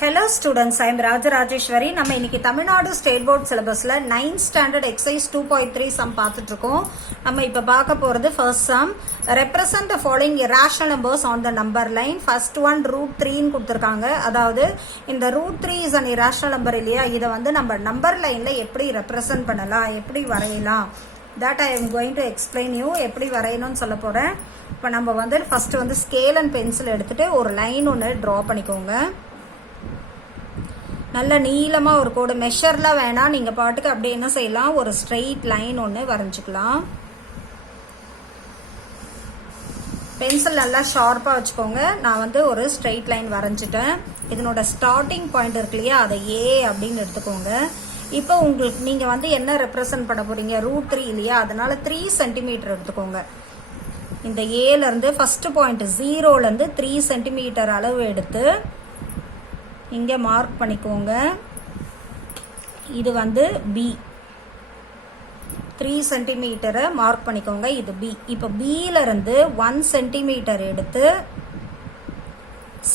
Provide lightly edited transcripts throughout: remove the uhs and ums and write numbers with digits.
Hello students, I am Raja Rajeshwari. நம்ம இன்னைக்கு Tamil Nadu state board சிலபஸ்ல 9th ஸ்டாண்டர்ட் எக்ஸசைஸ் 2.3 சம் பார்த்துட்டு இருக்கோம். நம்ம இப்ப பார்க்க போறது first sum. Represent the following irrational numbers on the number line. First one √3 ன்னு கொடுத்திருக்காங்க. அதாவது இந்த √3 is an irrational number இல்லையா? இத வந்து நம்ம நம்பர் லைன்ல எப்படி ரெப்ரசன்ட் பண்ணலாம், எப்படி வரையலாம்? That I am going to explain you. எப்படி வரையணும்னு சொல்ல போறேன். இப்போ நம்ம வந்து ஃபர்ஸ்ட் வந்து ஸ்கேல் அண்ட் பென்சில் எடுத்துட்டு ஒரு லைன் ஒன்று டிரா பண்ணிக்கோங்க. நல்ல நீளமா ஒரு கோடு, மெஷர்லாம் வேணாம், நீங்க பாட்டுக்கு அப்படியே என்ன செய்யலாம், ஒரு ஸ்ட்ரெயிட் லைன் ஒன்று வரைஞ்சிக்கலாம். பென்சில் நல்லா ஷார்ப்பா வச்சுக்கோங்க. நான் வந்து ஒரு ஸ்ட்ரெயிட் லைன் வரைஞ்சிட்டேன். இதனோட ஸ்டார்டிங் பாயிண்ட் இருக்கு இல்லையா, அதை ஏ அப்படின்னு எடுத்துக்கோங்க. இப்போ உங்களுக்கு நீங்க வந்து என்ன ரெப்ரசன்ட் பண்ண போறீங்க, √3 இல்லையா, அதனால 3 சென்டிமீட்டர் எடுத்துக்கோங்க. இந்த ஏல இருந்து ஃபர்ஸ்ட் பாயிண்ட் 0ல இருந்து 3 சென்டிமீட்டர் அளவு எடுத்து இங்க மார்க் பண்ணிக்கோங்க. இது வந்து பி, 3 சென்டிமீட்டரை மார்க் பண்ணிக்கோங்க. இது பி. இப்போ பில இருந்து 1 சென்டிமீட்டர் எடுத்து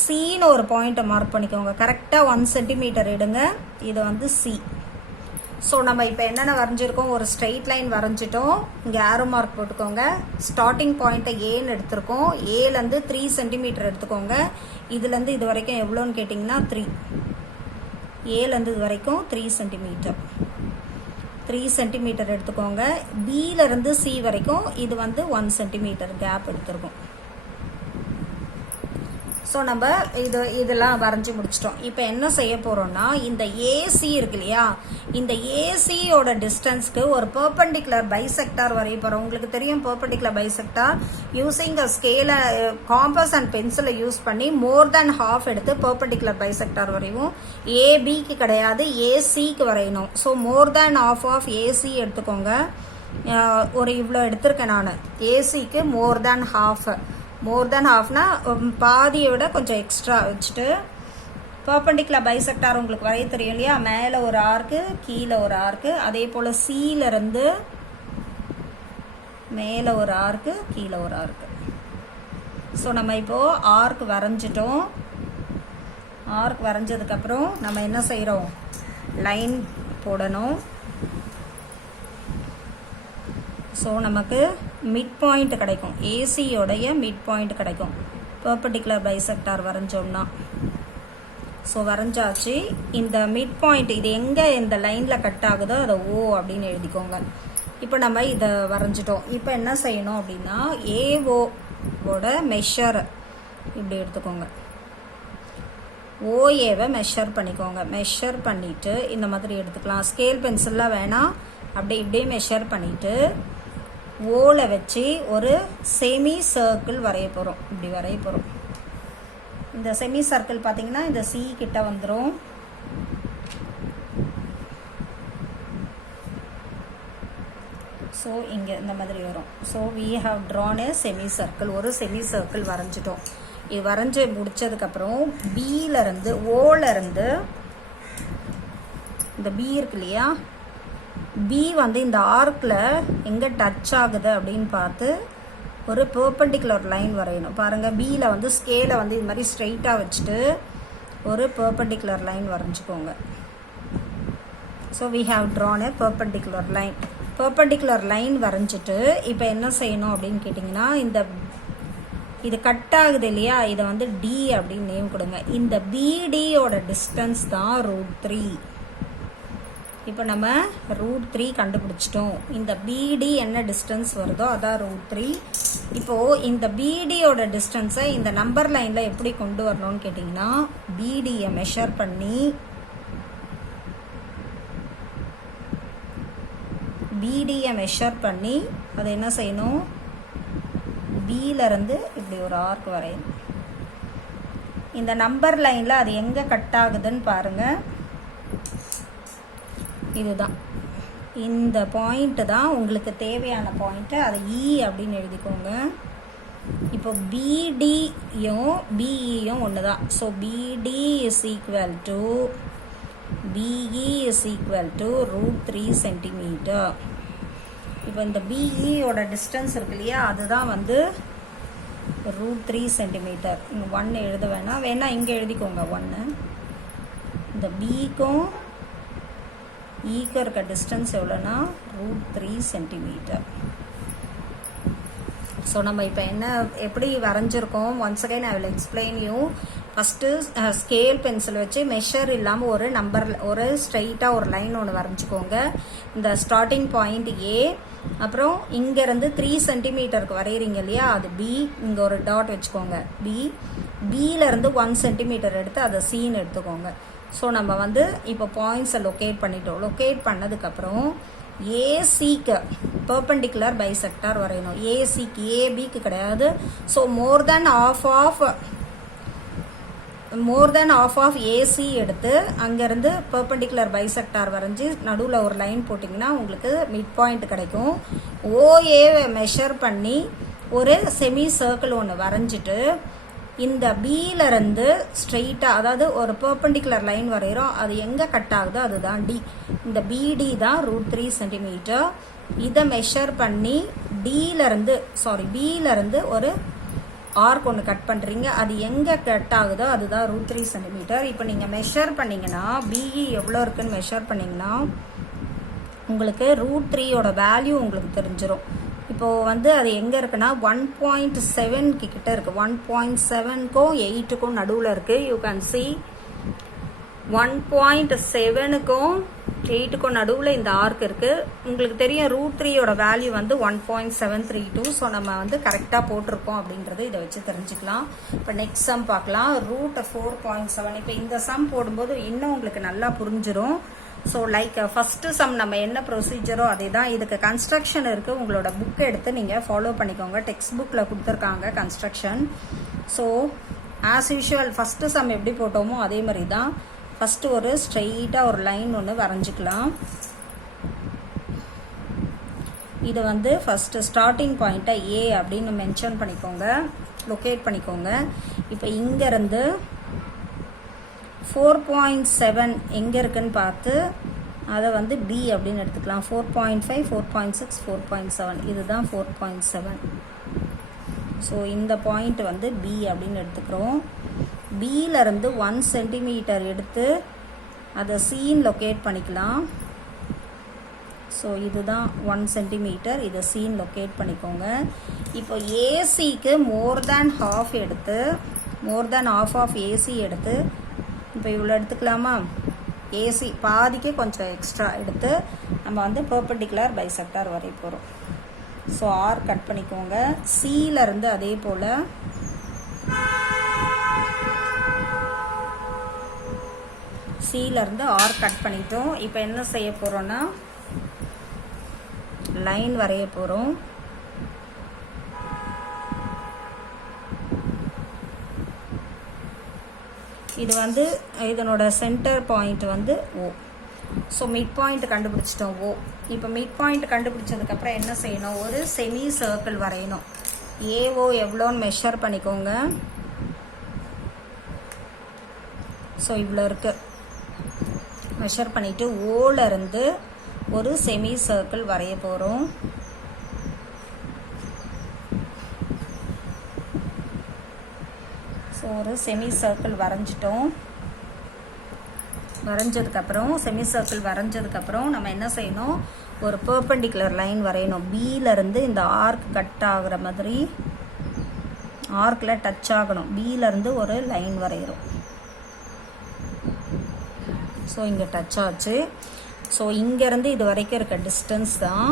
சின்னு ஒரு பாயிண்ட்டை மார்க் பண்ணிக்கோங்க. கரெக்டா 1 சென்டிமீட்டர் எடுங்க. இது வந்து சி. ஸோ நம்ம இப்போ என்னென்ன வரைஞ்சிருக்கோம், ஒரு ஸ்ட்ரெயிட் லைன் வரைஞ்சிட்டோம். இங்கே ஆரோ மார்க் போட்டுக்கோங்க. ஸ்டார்டிங் பாயிண்ட்டை ஏன்னு எடுத்திருக்கோம். ஏலேருந்து 3 சென்டிமீட்டர் எடுத்துக்கோங்க. இதுலேருந்து இது வரைக்கும் எவ்வளோன்னு கேட்டிங்கன்னா 3. ஏலேருந்து இது வரைக்கும் 3 சென்டிமீட்டர். 3 சென்டிமீட்டர் எடுத்துக்கோங்க. பியிலேருந்து சி வரைக்கும் இது வந்து 1 சென்டிமீட்டர் கேப் எடுத்துருக்கோம். ஸோ நம்ம இதெல்லாம் வரைஞ்சி முடிச்சிட்டோம். இப்போ என்ன செய்ய போறோம்னா, இந்த ஏசி இருக்கு இல்லையா, இந்த ஏசியோட டிஸ்டன்ஸ்க்கு ஒரு பெர்பெண்டிகுலர் பைசெக்டார் வரைய போறோம். உங்களுக்கு தெரியும் perpendicular bisector using a scale, compass and பென்சிலை யூஸ் பண்ணி மோர் தேன் ஹாஃப் எடுத்து பெர்பெண்டிகுலர் பைசெக்டார் வரையும். ஏபிக்கு கிடையாது, ஏசிக்கு வரையணும். So more than half of AC எடுத்துக்கோங்க. ஒரு இவ்வளோ எடுத்திருக்கேன் நான். ஏசிக்கு மோர் தேன் ஹாஃப். மோர் தேன் ஹாஃப்னா பாதியை விட கொஞ்சம் எக்ஸ்ட்ரா வச்சுட்டு பெர்பெண்டிகுலர் பைசெக்டார் உங்களுக்கு வரைய தெரியும் இல்லையா, மேலே ஒரு ஆர்க்கு கீழே ஒரு ஆர்க்கு, அதே போல் சியிலிருந்து மேலே ஒரு ஆர்க்கு கீழே ஒரு ஆர்க்கு. ஸோ நம்ம இப்போது ஆர்க் வரைஞ்சிட்டோம். ஆர்க் வரைஞ்சதுக்கப்புறம் நம்ம என்ன செய்கிறோம், லைன் போடணும். ஸோ நமக்கு மிட் பாயிண்ட் கிடைக்கும், ஏசியோடைய மிட் பாயிண்ட் கிடைக்கும் பெர்பெண்டிகுலர் பைசெக்டார் வரைஞ்சோம்னா. ஸோ வரைஞ்சாச்சு. இந்த மிட் பாயிண்ட் இது எங்கே இந்த லைனில் கட் ஆகுதோ அதை ஓ அப்படின்னு எழுதிக்கோங்க. இப்போ நம்ம இதை வரைஞ்சிட்டோம். இப்போ என்ன செய்யணும் அப்படின்னா, ஏஓவோட மெஷர் இப்படி எடுத்துக்கோங்க. ஓஏவை மெஷர் பண்ணிக்கோங்க. மெஷர் பண்ணிவிட்டு இந்த மாதிரி எடுத்துக்கலாம். ஸ்கேல் பென்சில்லாம் வேணாம், அப்படி இப்படியே மெஷர் பண்ணிவிட்டு ஓல வச்சு ஒரு செமி சர்க்கிள் வரைய போகிறோம். இப்படி வரைய போகிறோம். இந்த செமி சர்க்கிள் பார்த்தீங்கன்னா இந்த சி கிட்ட வந்துடும். ஸோ இங்கே இந்த மாதிரி வரும். So we have drawn a semi circle. ஒரு செமி சர்க்கிள் வரைஞ்சிட்டோம். இது வரைஞ்சி முடிச்சதுக்கப்புறம் பியிலேருந்து ஓலேருந்து இந்த பி இருக்கு இல்லையா, பி வந்து இந்த ஆர்க்கில் எங்கே டச் ஆகுது அப்படின்னு பார்த்து ஒரு பெர்பெண்டிகுலர் லைன் வரையணும். பாருங்கள், பியில் வந்து ஸ்கேலை வந்து இது மாதிரி ஸ்ட்ரெயிட்டாக வச்சுட்டு ஒரு பெர்பெண்டிகுலர் லைன் வரைஞ்சிக்கோங்க. So we have drawn a perpendicular line. Perpendicular line வரைஞ்சிட்டு இப்போ என்ன செய்யணும் அப்படின்னு கேட்டிங்கன்னா, இது கட் ஆகுது இல்லையா, இதை வந்து டி அப்படின்னு நேம் கொடுங்க. இந்த பிடியோட டிஸ்டன்ஸ் தான் √3. இப்போ நம்ம √3 கண்டுபிடிச்சிட்டோம். இந்த பிடி என்ன டிஸ்டன்ஸ் வருதோ அதான் √3. இப்போது இந்த பிடியோட டிஸ்டன்ஸை இந்த நம்பர் லைனில் எப்படி கொண்டு வரணும்னு கேட்டிங்கன்னா, பிடியை மெஷர் பண்ணி அதை என்ன செய்யணும், பியிலேருந்து இப்படி ஒரு ஆர்க் வரையணும். இந்த நம்பர் லைனில் அது எங்கே கட் ஆகுதுன்னு பாருங்கள். இதுதான், இந்த பாயிண்ட்டு தான் உங்களுக்கு தேவையான பாயிண்ட்டு. அதை இ அப்படின்னு எழுதிக்கோங்க. இப்போ பிடியும் பிஇயும் ஒன்று தான். So BD is equal to BE is equal to √3 centimetre. இப்போ இந்த பிஇயோட டிஸ்டன்ஸ் இருக்கு இல்லையா, அதுதான் வந்து √3 சென்டிமீட்டர். இங்கே 1 எழுத வேணாம், இங்கே எழுதிக்கோங்க 1. இந்த பிக்கும் ஈக்கு இருக்க டிஸ்டன்ஸ் எவ்வளோனா √3 சென்டிமீட்டர். ஸோ நம்ம இப்போ என்ன எப்படி வரைஞ்சிருக்கோம், once again I will explain you. First scale pencil வச்சு மெஷர் இல்லாமல் ஒரு நம்பர், ஒரு ஸ்ட்ரைட்டாக ஒரு லைன் ஒன்று வரைஞ்சிக்கோங்க. இந்த ஸ்டார்டிங் பாயிண்ட் ஏ, அப்புறம் இங்கேருந்து 3 சென்டிமீட்டருக்கு வரைகிறீங்க இல்லையா, அது பி. இங்கே ஒரு டாட் வச்சுக்கோங்க பி. பியிலேருந்து 1 சென்டிமீட்டர் எடுத்து அதை சின்னு எடுத்துக்கோங்க. ஸோ நம்ம வந்து இப்போ பாயிண்ட்ஸை லொக்கேட் பண்ணிட்டோம். லொக்கேட் பண்ணதுக்கப்புறம் ஏசிக்கு பெர்பெண்டிகுலர் பைசெக்டார் வரையணும். ஏசிக்கு, ஏபிக்கு கிடையாது. So more than half of AC எடுத்து அங்கேருந்து பெர்பெண்டிகுலர் பைசெக்டார் வரைஞ்சி நடுவில் ஒரு லைன் போட்டிங்கன்னா உங்களுக்கு மிட் பாயிண்ட் கிடைக்கும். ஓஏவை மெஷர் பண்ணி ஒரு செமி சர்க்கிள் ஒன்று வரைஞ்சிட்டு இந்த பியிலிருந்து ஸ்ட்ரெயிட்டாக, அதாவது ஒரு பெர்பெண்டிகுலர் லைன் வரைகிறோம், அது எங்கே கட் ஆகுதோ அதுதான் டி. இந்த பிடி தான் √3 சென்டிமீட்டர். இதை மெஷர் பண்ணி பியிலிருந்து ஒரு ஆர்க் ஒன்று கட் பண்ணுறீங்க, அது எங்கே கட் ஆகுதோ அதுதான் √3 சென்டிமீட்டர். இப்போ நீங்கள் மெஷர் பண்ணிங்கன்னா பிஇ எவ்வளோ இருக்குன்னு மெஷர் பண்ணிங்கன்னா உங்களுக்கு √3யோட வேல்யூ உங்களுக்கு தெரிஞ்சிடும். இப்போது வந்து அது எங்கே இருக்குன்னா 1.7 கிட்ட இருக்குது. 1.7க்கும் 8க்கும் நடுவில் இருக்குது. யூ கேன் சி 1.7க்கும் 8க்கும் நடுவில் இந்த ஆர்க் இருக்குது. உங்களுக்கு தெரியும் √3யோட வேல்யூ வந்து 1.732. ஸோ நம்ம வந்து கரெக்டாக போட்டிருக்கோம் அப்படின்றது இதை வச்சு தெரிஞ்சுக்கலாம். இப்போ நெக்ஸ்ட் சம் பார்க்கலாம். √4.7. இப்போ இந்த சம் போடும்போது இன்னும் உங்களுக்கு நல்லா புரிஞ்சிடும். ஸோ லைக் ஃபஸ்ட்டு சம் நம்ம என்ன ப்ரொசீஜரோ அதே தான். இதுக்கு கன்ஸ்ட்ரக்ஷன் இருக்குது. உங்களோட புக்கை எடுத்து நீங்கள் ஃபாலோ பண்ணிக்கோங்க. டெக்ஸ்ட் புக்கில் கொடுத்துருக்காங்க construction. So as usual first some எப்படி போட்டோமோ அதே மாதிரி தான். ஃபஸ்ட்டு ஒரு ஸ்ட்ரெயிட்டாக ஒரு லைன் ஒன்று வரைஞ்சிக்கலாம். இது வந்து ஃபஸ்ட்டு ஸ்டார்டிங் பாயிண்ட்டை ஏ அப்படின்னு மென்ஷன் பண்ணிக்கோங்க, லொக்கேட் பண்ணிக்கோங்க. இப்போ இங்கேருந்து 4.7 எங்கே இருக்குன்னு பார்த்து அதை வந்து பி அப்படின்னு எடுத்துக்கலாம். 4.5, 4.6, 4.7 இதுதான் 4.7. ஸோ இந்த பாயிண்ட் வந்து பி அப்படின்னு எடுத்துக்கிறோம். பியிலேருந்து 1 சென்டிமீட்டர் எடுத்து அதை சீன் லொக்கேட் பண்ணிக்கலாம். ஸோ இதுதான் 1 சென்டிமீட்டர், இதை சீன் லொக்கேட் பண்ணிக்கோங்க. இப்போ ஏசிக்கு மோர் தேன் ஆஃப் ஆஃப் ஏசி எடுத்து இப்போ இவ்வளோ எடுத்துக்கலாமா, ஏசி பாதிக்கு கொஞ்சம் எக்ஸ்ட்ரா எடுத்து நம்ம வந்து பெர்பெண்டிகுலர் பைசெக்டார் வரைய போகிறோம். ஸோ ஆர் கட் பண்ணிக்கோங்க. சியிலேருந்து அதே போல் சியிலேருந்து ஆர் கட் பண்ணிட்டோம். இப்போ என்ன செய்ய போகிறோன்னா லைன் வரைய போகிறோம். இது வந்து இதனோட சென்டர் பாயிண்ட் வந்து ஓ. ஸோ மிட் பாயிண்ட் கண்டுபிடிச்சிட்டோம் ஓ. இப்போ மிட் பாயிண்ட் கண்டுபிடிச்சதுக்கப்புறம் என்ன செய்யணும், ஒரு செமி சர்க்கிள் வரையணும். ஏஓ எவ்வளோன்னு மெஷர் பண்ணிக்கோங்க. ஸோ இவ்வளோ இருக்குது. மெஷர் பண்ணிவிட்டு ஓலேருந்து ஒரு செமி சர்க்கிள் வரைய போகிறோம். ஸோ ஒரு செமி சர்க்கிள் வரைஞ்சிட்டோம். செமி சர்க்கிள் வரைஞ்சதுக்கப்புறம் நம்ம என்ன செய்யணும், ஒரு பெர்பெண்டிகுலர் லைன் வரையணும். பியிலேருந்து இந்த ஆர்க் கட் ஆகுற மாதிரி ஆர்க்கில் டச் ஆகணும். பியிலேருந்து ஒரு லைன் வரைகிறோம். ஸோ இங்கே டச் ஆச்சு. ஸோ இங்கேருந்து இது வரைக்கும் இருக்க டிஸ்டன்ஸ் தான்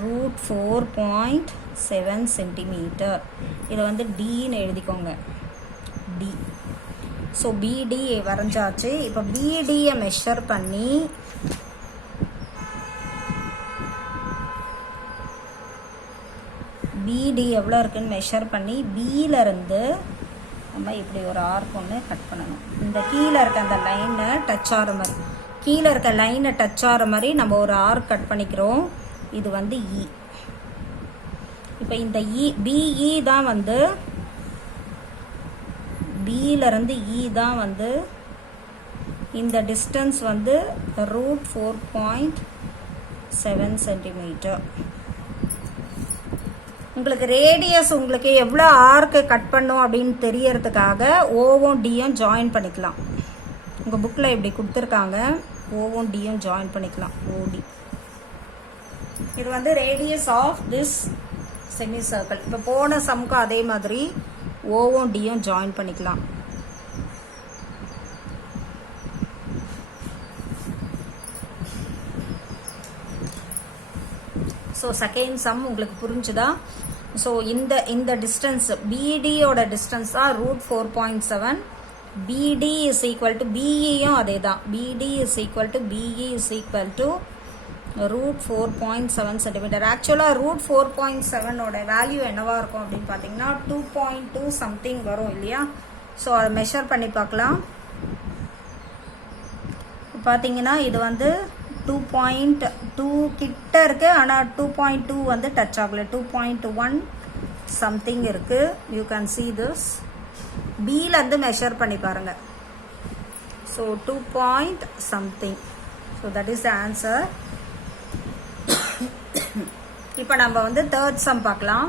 √4.7 சென்டிமீட்டர். இதை வந்து டின்னு எழுதிக்கோங்க, டி. ஸோ பிடி வரைஞ்சாச்சு. இப்போ பிடியை மெஷர் பண்ணி பிடி எவ்வளோ இருக்குன்னு மெஷர் பண்ணி பியிலேருந்து நம்ம இப்படி ஒரு ஆர்க் ஒன்று கட் பண்ணணும். இந்த கீழே இருக்க அந்த லைனை டச் ஆகிற மாதிரி நம்ம ஒரு ஆர்க் கட் பண்ணிக்கிறோம். இது வந்து இ. இப்போ இந்த பிஇ தான் வந்து பியிலேருந்து இ தான் வந்து இந்த டிஸ்டன்ஸ் வந்து √4.7 சென்டிமீட்டர். உங்களுக்கு ரேடியஸ் உங்களுக்கு எவ்வளோ ஆர்க்கு கட் பண்ணும் அப்படின்னு தெரியறதுக்காக ஓவும் டியும் ஜாயின் பண்ணிக்கலாம். உங்கள் புக்கில் இப்படி கொடுத்துருக்காங்க. ஓவும் டியும் ஜாயின் பண்ணிக்கலாம். ஓடி இது வந்து radius of this semi circle. இப்போ போன சம்க்கு அதே மாதிரி ஓவும் டியும் ஜாயின் பண்ணிக்கலாம். ஸோ செகண்ட் சம் உங்களுக்கு புரிஞ்சுதா? ஸோ இந்த டிஸ்டன்ஸ் பிடியோட டிஸ்டன்ஸ் தான் √4.7. பிடி இஸ் ஈக்குவல் டு பிஇயும் அதே தான். BD is equal to BE is equal to √4.7 centimetre. ஆக்சுவலாக √4.7ஓட வேல்யூ என்னவா இருக்கும் அப்படின்னு பார்த்தீங்கன்னா 2.2 சம்திங் வரும் இல்லையா? ஸோ அதை மெஷர் பண்ணி பார்க்கலாம். பார்த்தீங்கன்னா இது வந்து 2.2 கிட்ட இருக்கு. ஆனால் 2.2 வந்து டச் ஆகல. 2.1 சம்திங் இருக்கு. You can see this. பில இருந்து மெஷர் பண்ணி பாருங்க. So 2 point something. So that is the answer. இப்போ நம்ம வந்து தேர்ட் சம் பார்க்கலாம்.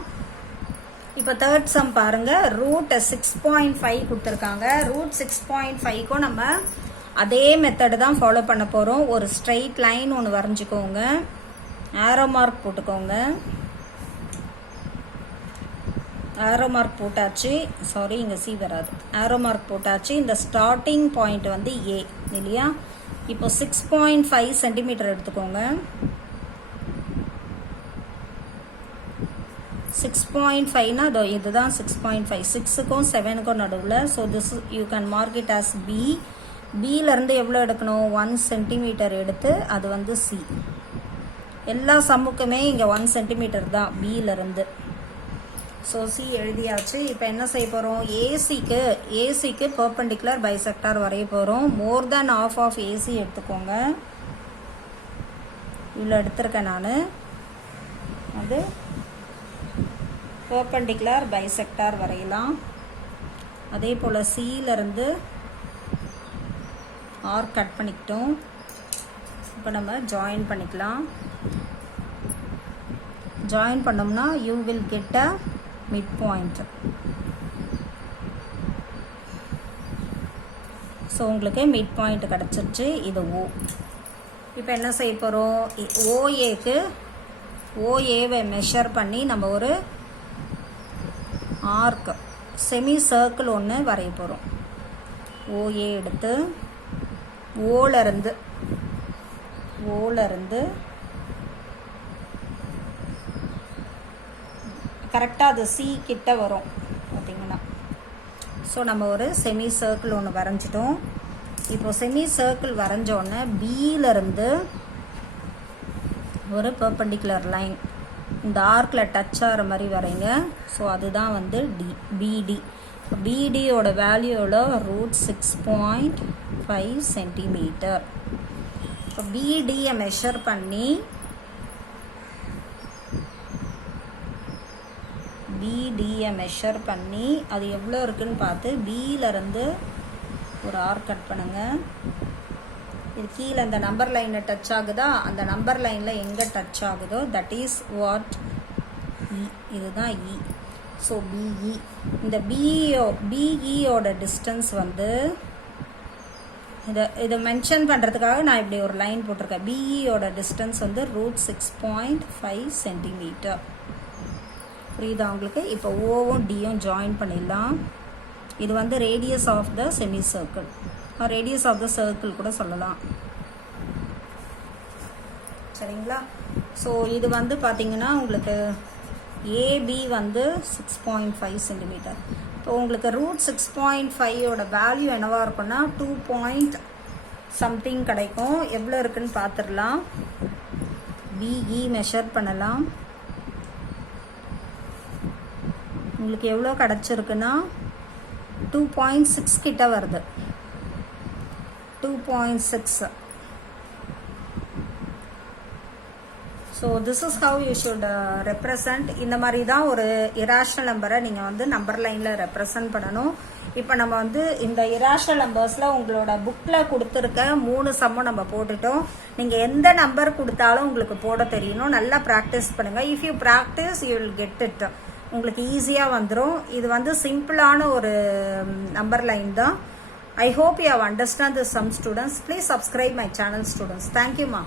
இப்போ தேர்ட் சம் பாருங்க. √6.5 கொடுத்துருக்காங்க. √6.5க்கும் நம்ம அதே மெத்தடு தான் ஃபாலோ பண்ண போகிறோம். ஒரு ஸ்ட்ரெயிட் லைன் ஒன்று வரைஞ்சிக்கோங்க. ஆரோ மார்க் போட்டுக்கோங்க. ஆரோ மார்க் போட்டாச்சு. சாரி, இங்கே சி வராது. ஆரோ மார்க் போட்டாச்சு. இந்த ஸ்டார்டிங் பாயிண்ட் வந்து ஏ இல்லையா? இப்போ 6.5 சென்டிமீட்டர் எடுத்துக்கோங்க. 6.5னா அதோ இதுதான் 6.5. 6க்கும் 7க்கும் நடுவில். So this you can mark it as B. பியிலேருந்து எவ்வளோ எடுக்கணும்? 1 சென்டிமீட்டர் எடுத்து அது வந்து சி. எல்லா சம்முக்குமே இங்கே 1 சென்டிமீட்டர் தான் பியிலேருந்து. ஸோ சி எழுதியாச்சு. இப்போ என்ன செய்ய போகிறோம்? ஏசிக்கு பெர்பெண்டிகுலர் பைசெக்டார் வரைய போகிறோம். மோர் தேன் ஆஃப் ஆஃப் ஏசி எடுத்துக்கோங்க. இவ்வளோ எடுத்திருக்கேன் நான். அது பெர்பெண்டிகுலர் பைசெக்டார் வரையலாம். அதே போல் சியிலேருந்து ஆர்க் கட் பண்ணிக்கிட்டோம். இப்போ நம்ம ஜாயின் பண்ணிக்கலாம். ஜாயின் பண்ணோம்னா you will get a mid point. So உங்களுக்கு மிட் பாயிண்ட் கிடச்சிருச்சு. இது ஓ. இப்போ என்ன செய்ய போகிறோம்? ஓஏவை மெஷர் பண்ணி நம்ம ஒரு ஆர்க் செமி சர்க்கிள் ஒன்று வரைய போகிறோம். ஓஏ எடுத்து ஓலேருந்து கரெக்டாக அது சி கிட்ட வரும் பார்த்தீங்கன்னா. ஸோ நம்ம ஒரு செமி சர்க்கிள் ஒன்று வரைஞ்சிட்டோம். இப்போ செமி சர்க்கிள் வரைஞ்சோடனே பியிலேருந்து ஒரு பெர்பெண்டிகுலர் லைன் இந்த ஆர்க்கில் டச் ஆகிற மாதிரி வரைங்க. ஸோ அதுதான் வந்து பிடி. பிடியோட வேல்யூவோட √6.5 சென்டிமீட்டர். இப்போ பிடியை மெஷர் பண்ணி அது எவ்வளோ இருக்குன்னு பார்த்து பியிலேருந்து ஒரு ஆர்க் கட் பண்ணுங்கள். இது கீழே அந்த நம்பர் லைனில் டச் ஆகுதா? அந்த நம்பர் லைனில் எங்கே டச் ஆகுதோ தட் இஸ் வாட் இ. இதுதான் இ. So BE. இந்த பிஇயோட டிஸ்டன்ஸ் வந்து இதை மென்ஷன் பண்ணுறதுக்காக நான் இப்படி ஒரு லைன் போட்டிருக்கேன். பிஇயோட டிஸ்டன்ஸ் வந்து √6.5 சென்டிமீட்டர். புரியுதா உங்களுக்கு? இப்போ ஓவும் டியும் ஜாயின் பண்ணிடலாம். இது வந்து radius of the semi circle, radius of the circle கூட சொல்லலாம். சரிங்களா? ஸோ இது வந்து பார்த்தீங்கன்னா உங்களுக்கு ஏபி வந்து 6.5 சென்டிமீட்டர். இப்போ உங்களுக்கு √6.5ஓட வேல்யூ என்னவாக இருக்குன்னா 2 point something கிடைக்கும். எவ்வளோ இருக்குன்னு பார்த்துடலாம். பிஇ மெஷர் பண்ணலாம். உங்களுக்கு எவ்வளோ கிடச்சிருக்குன்னா 2.6 கிட்ட வருது. 2.6. So this is how you should represent. இந்த மாதிரி தான் ஒரு இராஷனல் நம்பரை நீங்கள் வந்து நம்பர் லைனில் ரெப்ரசன்ட் பண்ணணும். இப்போ நம்ம வந்து இந்த இராஷனல் நம்பர்ஸில் உங்களோட புக்கில் கொடுத்துருக்க 3 சம்மும் நம்ம போட்டுட்டோம். நீங்கள் எந்த நம்பர் கொடுத்தாலும் உங்களுக்கு போட தெரியணும். நல்லா ப்ராக்டிஸ் பண்ணுங்கள். If you practice you will get it. உங்களுக்கு ஈஸியாக வந்துடும். இது வந்து சிம்பிளான ஒரு நம்பர் லைன் தான். I hope you have understand this, some students. Please subscribe my channel, students. Thank you, ma.